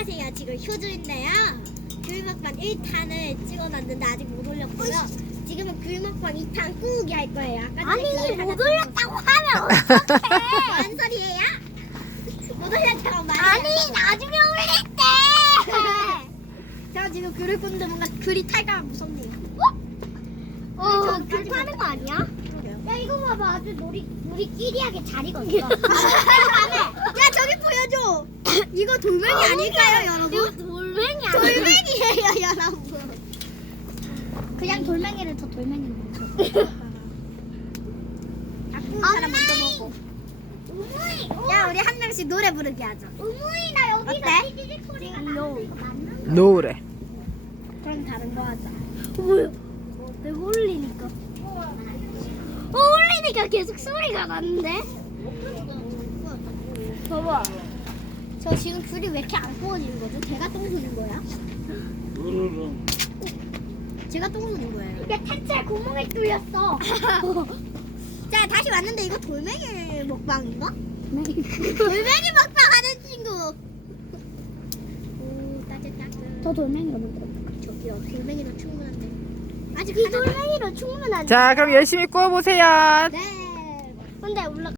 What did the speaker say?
안녕하세요. 지금 효주인데요. 귤먹방 1탄을 찍어놨는데 아직 못 올렸고요. 지금은 귤먹방 2탄 꾸우기 할 거예요. 아니 못 올렸다고 하면 어떡해? 뭔 소리예요? 못 올렸다고 말해. 아니 나중에 올릴게. 제가 지금 귤을 꽂는데 뭔가 귤이 탈까 무섭네요. 귤 타는 거 아니야? 야 이거 봐봐. 아주 놀이끼리하게 잘 익었어. 야 저기 보여줘. 이거 돌멩이 아닐까요 여러분? 이거 돌멩이 아니에요? 돌멩이에요 여러분. 그냥 돌멩이를 더 돌멩이로 멈춰. 사람 먼저 먹고. 우무이. 야 우리 한 명씩 노래 부르게 하자. 우무이 나 여기서 어때? 찌릿 소리가 나는데 이거 맞나? 노래. 그럼 다른 거 하자. 뭐야? 내가 올리니까. 올리니까 계속 소리가 나는데? 봐봐. 저 지금 귤이 왜 이렇게 안 구워지는 거죠? 제가 똥 쏘는 거야? 제가 똥 쏘는 거예요. 야, 탈출 구멍에 뚫렸어. 자, 다시 왔는데 이거 돌멩이 먹방인가? 돌멩이 먹방 하는 친구. 오, 따뜻따뜻. 더 돌멩이로 먹고. 저기요, 돌멩이로 충분한데. 아직 이 돌멩이로 충분한데. 자, 그럼 열심히 구워보세요. 네. 근데 올라.